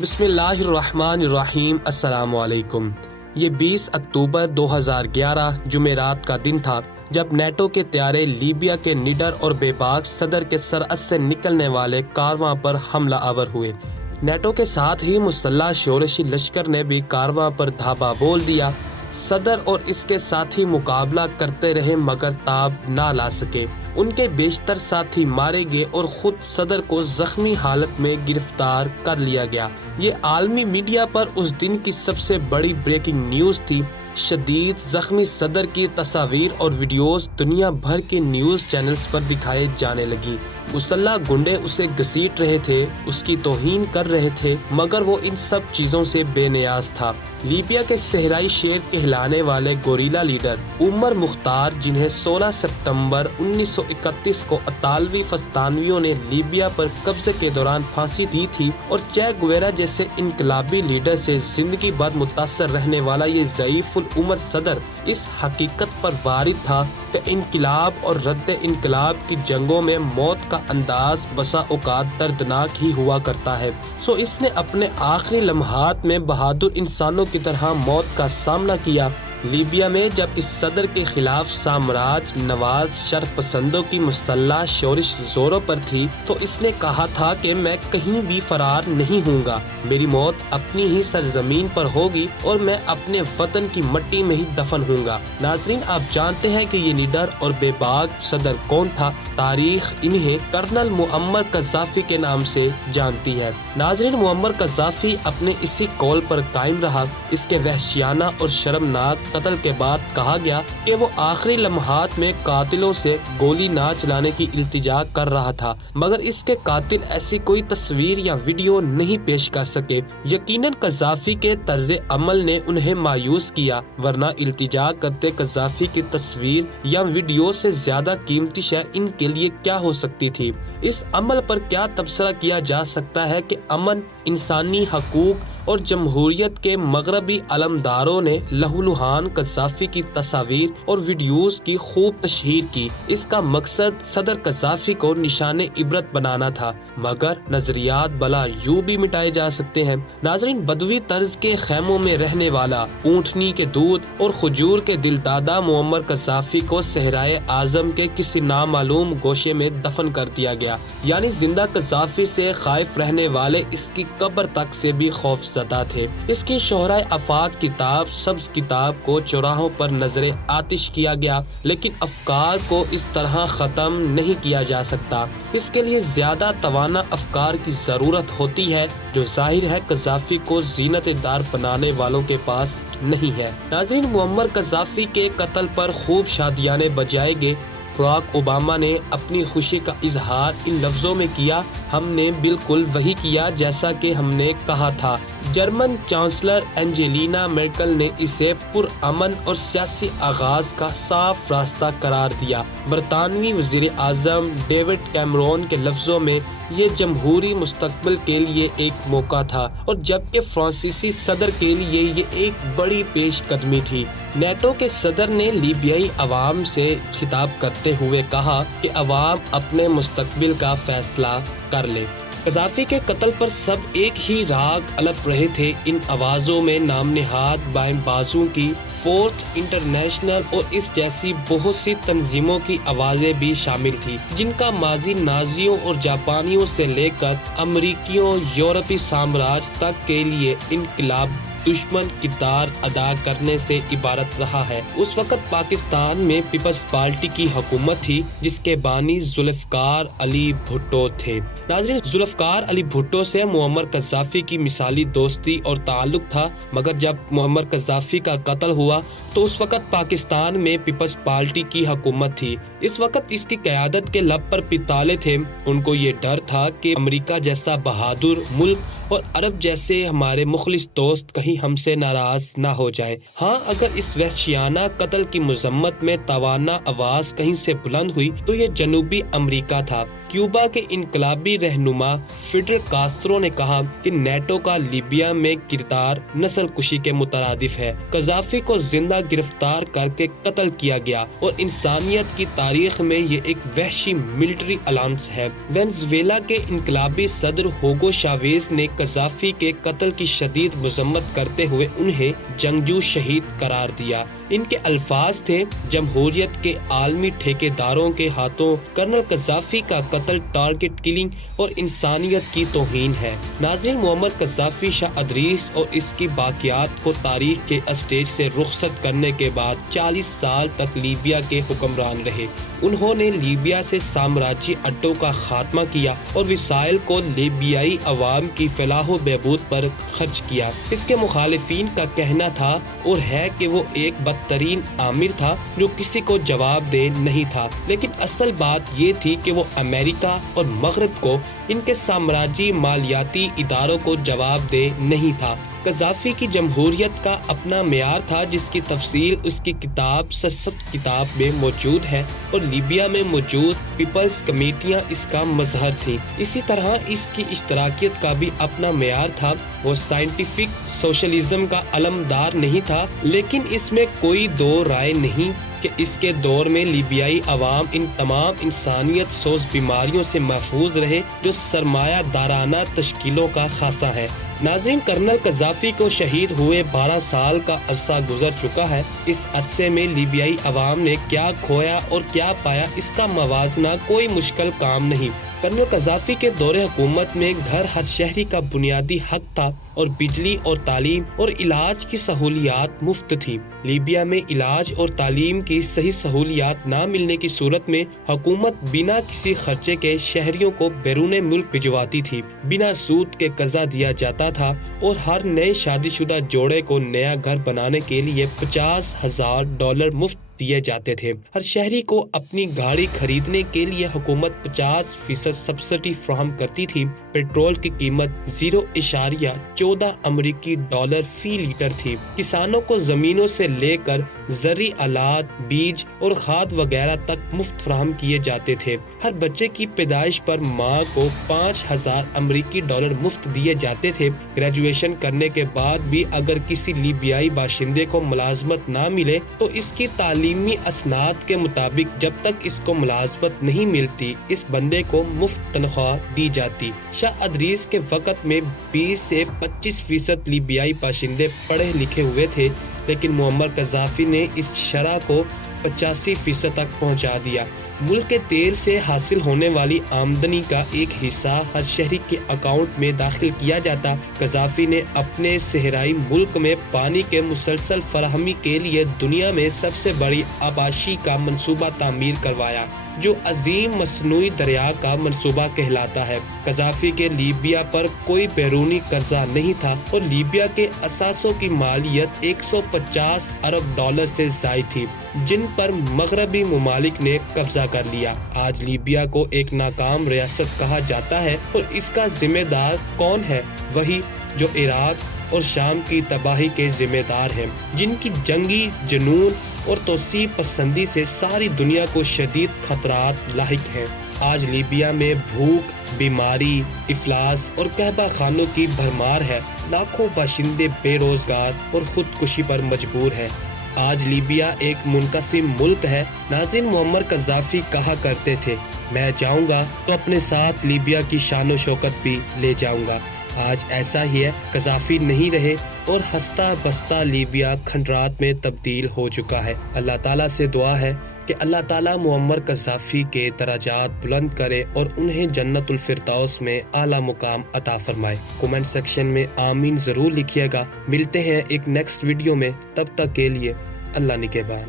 بسم اللہ الرحمن الرحیم۔ السلام علیکم۔ یہ 20 اکتوبر 2011 جمعرات کا دن تھا جب نیٹو کے طیارے لیبیا کے نڈر اور بے باک صدر کے سرحد سے نکلنے والے کارواں پر حملہ آور ہوئے۔ نیٹو کے ساتھ ہی مسلح شورشی لشکر نے بھی کارواں پر دھاوا بول دیا۔ صدر اور اس کے ساتھی مقابلہ کرتے رہے مگر تاب نہ لا سکے۔ ان کے بیشتر ساتھی مارے گئے اور خود صدر کو زخمی حالت میں گرفتار کر لیا گیا۔ یہ عالمی میڈیا پر اس دن کی سب سے بڑی بریکنگ نیوز تھی۔ شدید زخمی صدر کی تصاویر اور ویڈیوز دنیا بھر کے نیوز چینلز پر دکھائے جانے لگی۔ مسلح گنڈے اسے گھسیٹ رہے تھے، اس کی توہین کر رہے تھے، مگر وہ ان سب چیزوں سے بے نیاز تھا۔ لیبیا کے صحرائی شیر کہلانے والے گوریلا لیڈر عمر مختار، جنہیں 16 ستمبر 1931 کو اطالوی فسطانویوں نے لیبیا پر قبضے کے دوران پھانسی دی تھی، اور چے گویرا جیسے انقلابی لیڈر سے زندگی بھر متاثر رہنے والا یہ ضعیف العمر صدر اس حقیقت پر وارد تھا کہ انقلاب اور رد انقلاب کی جنگوں میں موت کا انداز بسا اوقات دردناک ہی ہوا کرتا ہے۔ اس نے اپنے آخری لمحات میں بہادر انسانوں کی طرح موت کا سامنا کیا۔ لیبیا میں جب اس صدر کے خلاف سامراج نواز شرف پسندوں کی مسلح شورش زوروں پر تھی تو اس نے کہا تھا کہ میں کہیں بھی فرار نہیں ہوں گا، میری موت اپنی ہی سرزمین پر ہوگی اور میں اپنے وطن کی مٹی میں ہی دفن ہوں گا۔ ناظرین، آپ جانتے ہیں کہ یہ نڈر اور بے باک صدر کون تھا؟ تاریخ انہیں کرنل معمر قذافی کے نام سے جانتی ہے۔ ناظرین، معمر قذافی اپنے اسی قول پر قائم رہا۔ اس کے وحشیانہ اور شرمناک قتل کے بعد کہا گیا کہ وہ آخری لمحات میں قاتلوں سے گولی نہ چلانے کی التجا کر رہا تھا، مگر اس کے قاتل ایسی کوئی تصویر یا ویڈیو نہیں پیش کر سکے۔ یقیناً قذافی کے طرز عمل نے انہیں مایوس کیا، ورنہ التجا کرتے قذافی کی تصویر یا ویڈیو سے زیادہ قیمتی شے ان کے لیے کیا ہو سکتی تھی؟ اس عمل پر کیا تبصرہ کیا جا سکتا ہے کہ امن، انسانی حقوق اور جمہوریت کے مغربی علمداروں نے لہولہان قذافی کی تصاویر اور ویڈیوز کی خوب تشہیر کی۔ اس کا مقصد صدر قذافی کو نشان عبرت بنانا تھا، مگر نظریات بلا یوں بھی مٹائے جا سکتے ہیں۔ ناظرین، بدوی طرز کے خیموں میں رہنے والا، اونٹنی کے دودھ اور کھجور کے دلدادہ معمر قذافی کو صحرائے اعظم کے کسی نامعلوم گوشے میں دفن کر دیا گیا، یعنی زندہ قذافی سے خائف رہنے والے اس کی قبر تک سے بھی خوف زدہ تھے۔ اس کی شہرائے آفاق کتاب سبز کتاب کو چوراہوں پر نظر آتش کیا گیا، لیکن افکار کو اس طرح ختم نہیں کیا جا سکتا۔ اس کے لیے زیادہ توانا افکار کی ضرورت ہوتی ہے، جو ظاہر ہے قذافی کو زینت دار بنانے والوں کے پاس نہیں ہے۔ ناظرین، معمر قذافی کے قتل پر خوب شادیانے بجائے گئے۔ باراک اوباما نے اپنی خوشی کا اظہار ان لفظوں میں کیا: ہم نے بالکل وہی کیا جیسا کہ ہم نے کہا تھا۔ جرمن چانسلر اینجلینا میرکل نے اسے پرامن اور سیاسی آغاز کا صاف راستہ قرار دیا۔ برطانوی وزیر اعظم ڈیوڈ کیمرون کے لفظوں میں یہ جمہوری مستقبل کے لیے ایک موقع تھا، اور جبکہ فرانسیسی صدر کے لیے یہ ایک بڑی پیش قدمی تھی۔ نیٹو کے صدر نے لیبیائی عوام سے خطاب کرتے ہوئے کہا کہ عوام اپنے مستقبل کا فیصلہ کر لے۔ قذافی کے قتل پر سب ایک ہی راگ الپ رہے تھے۔ ان آوازوں میں نام نہاد بائیں بازوں کی فورتھ انٹرنیشنل اور اس جیسی بہت سی تنظیموں کی آوازیں بھی شامل تھی، جن کا ماضی نازیوں اور جاپانیوں سے لے کر امریکیوں، یورپی سامراج تک کے لیے انقلاب دشمن کردار ادا کرنے سے عبارت رہا ہے۔ اس وقت پاکستان میں پیپلز پارٹی کی حکومت تھی، جس کے بانی ذوالفقار علی بھٹو تھے۔ ناظرین، ذوالفقار علی بھٹو سے معمر قذافی کی مثالی دوستی اور تعلق تھا، مگر جب معمر قذافی کا قتل ہوا تو اس وقت پاکستان میں پیپلز پارٹی کی حکومت تھی۔ اس وقت اس کی قیادت کے لب پر پتالے تھے۔ ان کو یہ ڈر تھا کہ امریکہ جیسا بہادر ملک اور عرب جیسے ہمارے مخلص دوست کہیں ہم سے ناراض نہ ہو جائے۔ ہاں، اگر اس وحشیانہ قتل کی مذمت میں توانا آواز کہیں سے بلند ہوئی تو یہ جنوبی امریکہ تھا۔ کیوبا کے انقلابی رہنما فیڈل کاسترو نے کہا کہ نیٹو کا لیبیا میں کردار نسل کشی کے مترادف ہے۔ قذافی کو زندہ گرفتار کر کے قتل کیا گیا اور انسانیت کی تاریخ تاریخ میں یہ ایک وحشی ملٹری الانس ہے۔ وینزویلا کے انقلابی صدر ہوگو شاویز نے قذافی کے قتل کی شدید مذمت کرتے ہوئے انہیں جنگجو شہید قرار دیا۔ ان کے الفاظ تھے، جمہوریت کے عالمی ٹھیکیداروں کے ہاتھوں کرنل قذافی کا قتل ٹارگٹ کلنگ اور انسانیت کی توہین ہے۔ ناظرین، معمر قذافی شاہ ادریس اور اس کی باقیات کو تاریخ کے اسٹیج سے رخصت کرنے کے بعد 40 سال تک لیبیا کے حکمران رہے۔ انہوں نے لیبیا سے سامراجی اڈوں کا خاتمہ کیا اور وسائل کو لیبیائی عوام کی فلاح و بہبود پر خرچ کیا۔ اس کے مخالفین کا کہنا تھا اور ہے کہ وہ ایک بدترین آمر تھا جو کسی کو جواب دہ نہیں تھا، لیکن اصل بات یہ تھی کہ وہ امریکہ اور مغرب کو ان کے سامراجی مالیاتی اداروں کو جواب دہ نہیں تھا۔ قذافی کی جمہوریت کا اپنا معیار تھا جس کی تفصیل اس کی کتاب سست کتاب میں موجود ہے، اور لیبیا میں موجود پیپلز کمیٹیاں اس کا مظہر تھیں۔ اسی طرح اس کی اشتراکیت کا بھی اپنا معیار تھا۔ وہ سائنٹیفک سوشلزم کا علمدار نہیں تھا، لیکن اس میں کوئی دو رائے نہیں کہ اس کے دور میں لیبیائی عوام ان تمام انسانیت سوز بیماریوں سے محفوظ رہے جو سرمایہ دارانہ تشکیلوں کا خاصہ ہے۔ ناظرین، کرنل قذافی کو شہید ہوئے 12 سال کا عرصہ گزر چکا ہے۔ اس عرصے میں لیبیائی عوام نے کیا کھویا اور کیا پایا، اس کا موازنہ کوئی مشکل کام نہیں۔ کرنل قذافی کے دور حکومت میں گھر ہر شہری کا بنیادی حق تھا اور بجلی اور تعلیم اور علاج کی سہولیات مفت تھی۔ لیبیا میں علاج اور تعلیم کی صحیح سہولیات نہ ملنے کی صورت میں حکومت بنا کسی خرچے کے شہریوں کو بیرون ملک بھجواتی تھی۔ بنا سود کے قرضہ دیا جاتا تھا اور ہر نئے شادی شدہ جوڑے کو نیا گھر بنانے کے لیے $50,000 مفت دیے جاتے تھے۔ ہر شہری کو اپنی گاڑی خریدنے کے لیے حکومت 50% سبسڈی فراہم کرتی تھی۔ پیٹرول کی قیمت $0.14 امریکی فی لیٹر تھی۔ کسانوں کو زمینوں سے لے کر زرعی آلات، بیج اور کھاد وغیرہ تک مفت فراہم کیے جاتے تھے۔ ہر بچے کی پیدائش پر ماں کو $5,000 امریکی مفت دیے جاتے تھے۔ گریجویشن کرنے کے بعد بھی اگر کسی لیبیائی باشندے کو ملازمت نہ ملے تو اس کی تعلیمی اسناد کے مطابق جب تک اس کو ملازمت نہیں ملتی اس بندے کو مفت تنخواہ دی جاتی۔ شاہ ادریس کے وقت میں 20 سے 25% لیبیائی باشندے پڑھے لکھے ہوئے تھے، لیکن معمر قذافی نے اس شرح کو 85% تک پہنچا دیا۔ ملک کے تیل سے حاصل ہونے والی آمدنی کا ایک حصہ ہر شہری کے اکاؤنٹ میں داخل کیا جاتا۔ قذافی نے اپنے صحرائی ملک میں پانی کے مسلسل فراہمی کے لیے دنیا میں سب سے بڑی آبپاشی کا منصوبہ تعمیر کروایا، جو عظیم مصنوعی دریا کا منصوبہ کہلاتا ہے۔ قذافی کے لیبیا پر کوئی بیرونی قرضہ نہیں تھا اور لیبیا کے اثاثوں کی مالیت $150 ارب سے زائد تھی، جن پر مغربی ممالک نے قبضہ کر لیا۔ آج لیبیا کو ایک ناکام ریاست کہا جاتا ہے اور اس کا ذمہ دار کون ہے؟ وہی جو عراق اور شام کی تباہی کے ذمہ دار ہیں، جن کی جنگی جنون اور توسیع پسندی سے ساری دنیا کو شدید خطرات لاحق ہیں۔ آج لیبیا میں بھوک، بیماری، افلاس اور قحبہ خانوں کی بھرمار ہے۔ لاکھوں باشندے بے روزگار اور خودکشی پر مجبور ہیں۔ آج لیبیا ایک منقسم ملک ہے۔ ناظرین، معمر قذافی کہا کرتے تھے، میں جاؤں گا تو اپنے ساتھ لیبیا کی شان و شوکت بھی لے جاؤں گا۔ آج ایسا ہی ہے، قذافی نہیں رہے اور ہنستا بستا لیبیا کھنڈرات میں تبدیل ہو چکا ہے۔ اللہ تعالیٰ سے دعا ہے کہ اللہ تعالیٰ معمر قذافی کے درجات بلند کرے اور انہیں جنت الفردوس میں اعلیٰ مقام عطا فرمائے۔ کمنٹ سیکشن میں آمین ضرور لکھیے گا۔ ملتے ہیں ایک نیکسٹ ویڈیو میں، تب تک کے لیے اللہ نگہبان۔